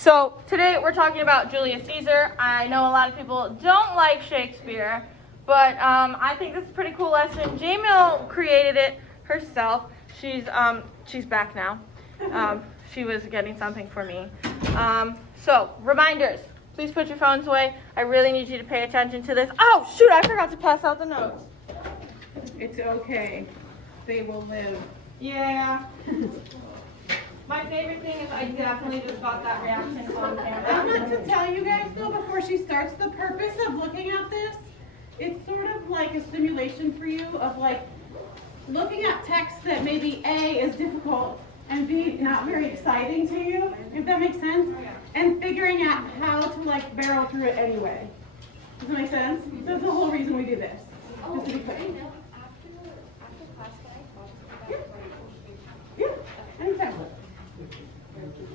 So today we're talking about Julius Caesar. I know a lot of people don't like Shakespeare, but I think this is a pretty cool lesson. Jamil created it herself. She's back now. She was getting something for me. So reminders, please put your phones away. I really need you to pay attention to this. Oh shoot, I forgot to pass out the notes. It's okay. They will live. Yeah. My favorite thing is I definitely just got that reaction on camera. I want to tell you guys though, before she starts, the purpose of looking at this, it's sort of like a simulation for you of like looking at text that maybe A is difficult and B not very exciting to you, if that makes sense, and figuring out how to like barrel through it anyway. Does that make sense? That's the whole reason we do this. Just to be clear. Yeah, anytime.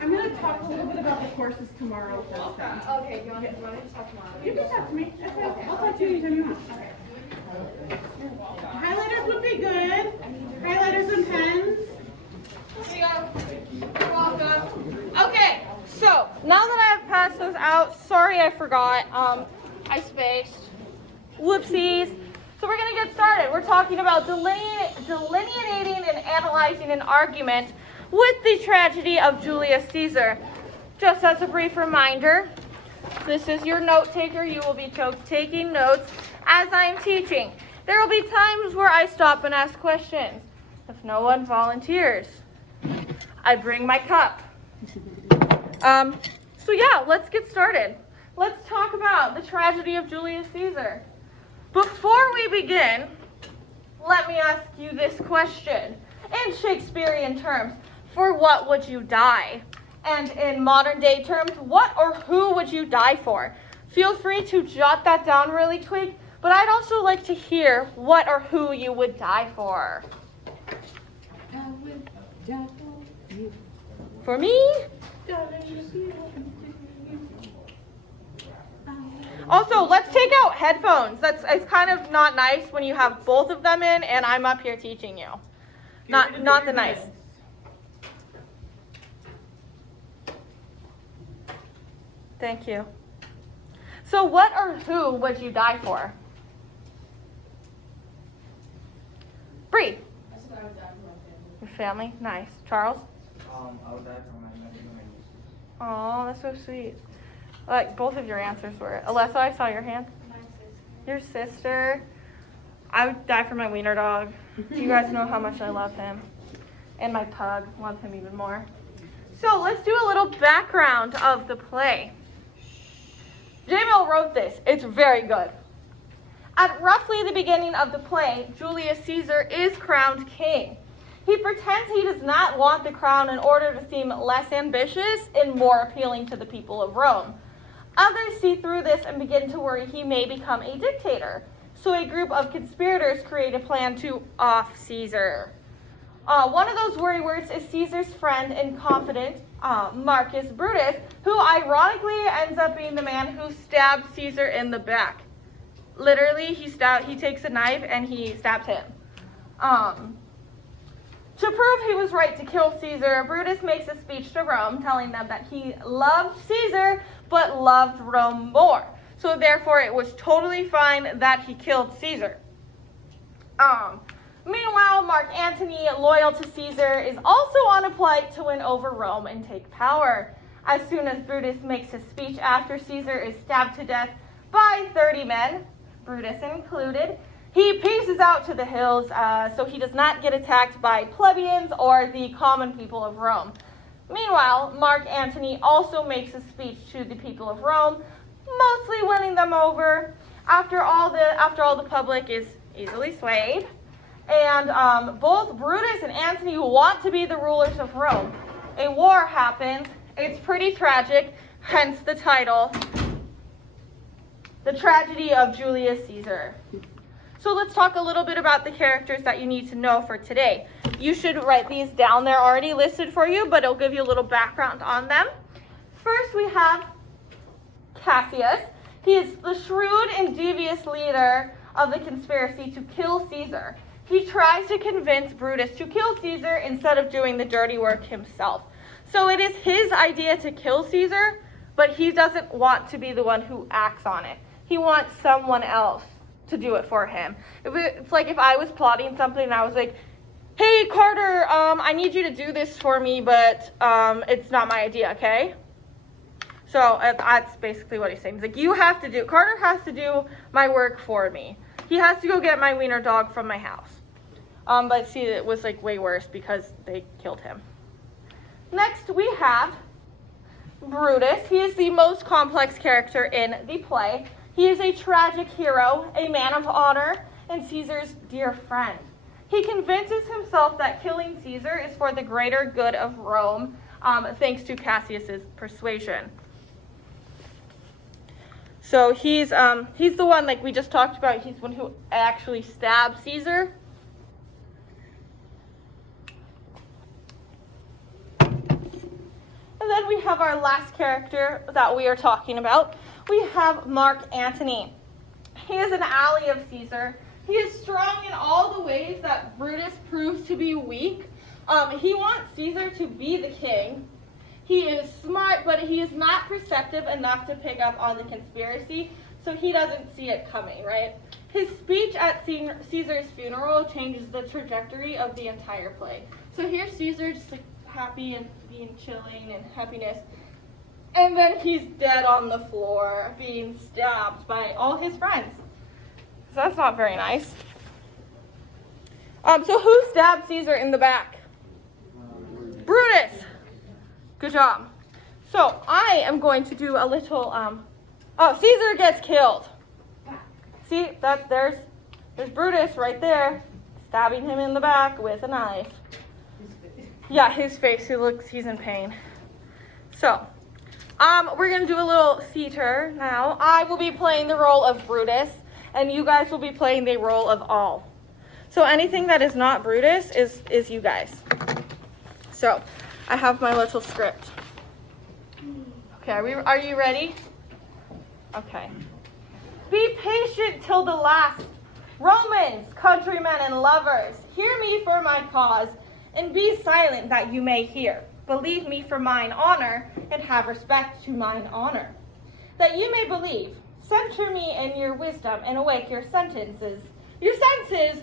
I'm going to talk a little bit about the courses tomorrow. Okay, you want to talk tomorrow? You can talk to me. That's okay. I'll talk to you anytime you want. Okay. Highlighters would be good. Highlighters and pens. Here you go. You're welcome. Okay, so now that I have passed those out, sorry I forgot. I spaced. Whoopsies. So we're going to get started. We're talking about delineating and analyzing an argument with the tragedy of Julius Caesar. Just as a brief reminder, this is your note taker. You will be taking notes as I'm teaching. There will be times where I stop and ask questions. If no one volunteers, I bring my cup. So yeah, let's get started. Let's talk about the tragedy of Julius Caesar. Before we begin, let me ask you this question. In Shakespearean terms, for what would you die? And in modern day terms, what or who would you die for? Feel free to jot that down really quick, but I'd also like to hear what or who you would die for. I would die for you. For me? Also, let's take out headphones. It's kind of not nice when you have both of them in and I'm up here teaching you. Not the nice. Thank you. So what or who would you die for? Bree. I said I would die for my family. Your family? Nice. Charles? I would die for my nieces. Oh, that's so sweet. Like both of your answers were. Alessa, I saw your hand. My sister. Your sister. I would die for my wiener dog. You guys know how much I love him. And my pug. Love him even more. So let's do a little background of the play. Jamil wrote this. It's very good. At roughly the beginning of the play, Julius Caesar is crowned king. He pretends he does not want the crown in order to seem less ambitious and more appealing to the people of Rome. Others see through this and begin to worry he may become a dictator. So a group of conspirators create a plan to off Caesar. One of those worrywarts is Caesar's friend and confidant, Marcus Brutus, who ironically ends up being the man who stabbed Caesar in the back. Literally, he takes a knife and he stabs him. To prove he was right to kill Caesar, Brutus makes a speech to Rome telling them that he loved Caesar but loved Rome more. So therefore, it was totally fine that he killed Caesar. Meanwhile, Mark Antony, loyal to Caesar, is also on a plight to win over Rome and take power. As soon as Brutus makes his speech after Caesar is stabbed to death by 30 men, Brutus included, he paces out to the hills so he does not get attacked by plebeians or the common people of Rome. Meanwhile, Mark Antony also makes a speech to the people of Rome, mostly winning them over after all the public is easily swayed. And both Brutus and Antony want to be the rulers of Rome. A war happens. It's pretty tragic, hence the title, The Tragedy of Julius Caesar. So let's talk a little bit about the characters that you need to know for today. You should write these down. They're already listed for you, but it'll give you a little background on them. First, we have Cassius. He is the shrewd and devious leader of the conspiracy to kill Caesar. He tries to convince Brutus to kill Caesar instead of doing the dirty work himself. So it is his idea to kill Caesar, but he doesn't want to be the one who acts on it. He wants someone else to do it for him. It's like if I was plotting something and I was like, hey, Carter, I need you to do this for me, but it's not my idea, okay? So that's basically what he's saying. He's like, Carter has to do my work for me. He has to go get my wiener dog from my house. But see, it was like way worse because they killed him. Next, we have Brutus. He is the most complex character in the play. He is a tragic hero, a man of honor, and Caesar's dear friend. He convinces himself that killing Caesar is for the greater good of Rome, thanks to Cassius's persuasion. So he's the one, like we just talked about, he's the one who actually stabbed Caesar. And then we have our last character that we are talking about. We have Mark Antony. He is an ally of Caesar. He is strong in all the ways that Brutus proves to be weak. He wants Caesar to be the king. He is smart, but he is not perceptive enough to pick up on the conspiracy, so he doesn't see it coming, right? His speech at Caesar's funeral changes the trajectory of the entire play. So here's Caesar just like happy and being chilling and happiness. And then he's dead on the floor, being stabbed by all his friends. So that's not very nice. So who stabbed Caesar in the back? Brutus. Good job. So I am going to do a little, Caesar gets killed. See, there's Brutus right there, stabbing him in the back with a knife. Yeah, his face, he's in pain. So, we're going to do a little theater now. I will be playing the role of Brutus, and you guys will be playing the role of all. So anything that is not Brutus is you guys. So, I have my little script. Okay, are you ready? Okay. Be patient till the last. Romans, countrymen, and lovers, hear me for my cause, and be silent that you may hear. Believe me for mine honor, and have respect to mine honor. That you may believe, censure me in your wisdom, and awake your senses,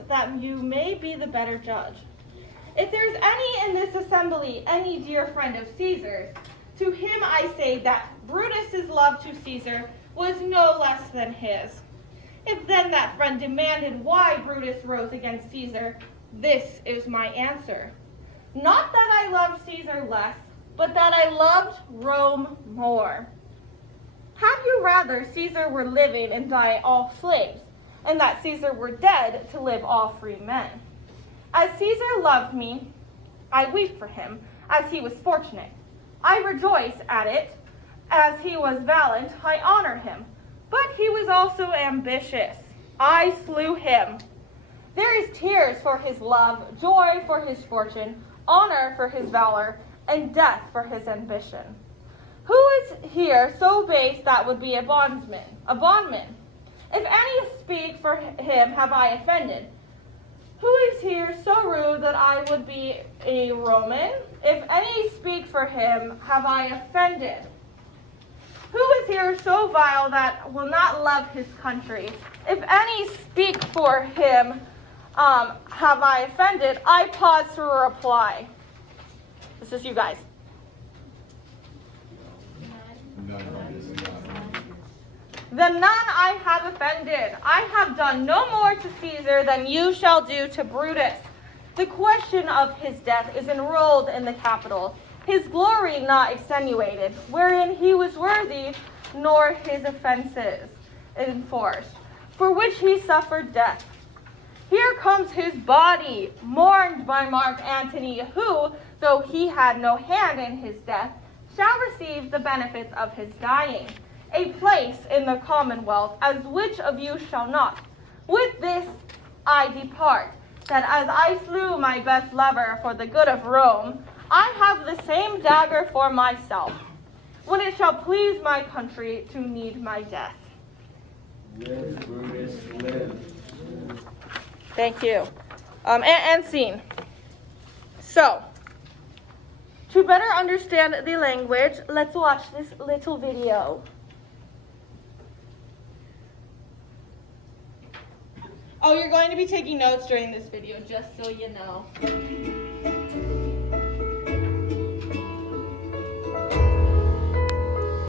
that you may be the better judge. If there's any in this assembly, any dear friend of Caesar's, to him I say that Brutus's love to Caesar was no less than his. If then that friend demanded why Brutus rose against Caesar, this is my answer. Not that I loved Caesar less, but that I loved Rome more. Had you rather Caesar were living and die all slaves, and that Caesar were dead to live all free men? As Caesar loved me, I weep for him, as he was fortunate. I rejoice at it, as he was valiant, I honor him. But he was also ambitious. I slew him. There is tears for his love, joy for his fortune, honor for his valor, and death for his ambition. Who is here so base that would be a bondman? If any speak for him, have I offended? Who is here so rude that I would be a Roman? If any speak for him, have I offended? Who is here so vile that will not love his country? If any speak for him, have I offended? I pause to reply. This is you guys. Then none I have offended. I have done no more to Caesar than you shall do to Brutus. The question of his death is enrolled in the Capitol, his glory not extenuated, wherein he was worthy, nor his offenses enforced, for which he suffered death. Here comes his body, mourned by Mark Antony, who, though he had no hand in his death, shall receive the benefits of his dying, a place in the commonwealth, as which of you shall not? With this I depart, that as I slew my best lover for the good of Rome, I have the same dagger for myself, when it shall please my country to need my death. Live, Brutus, live. Thank you. And scene. So, To better understand the language, let's watch this little video. Oh, you're going to be taking notes during this video, just so you know.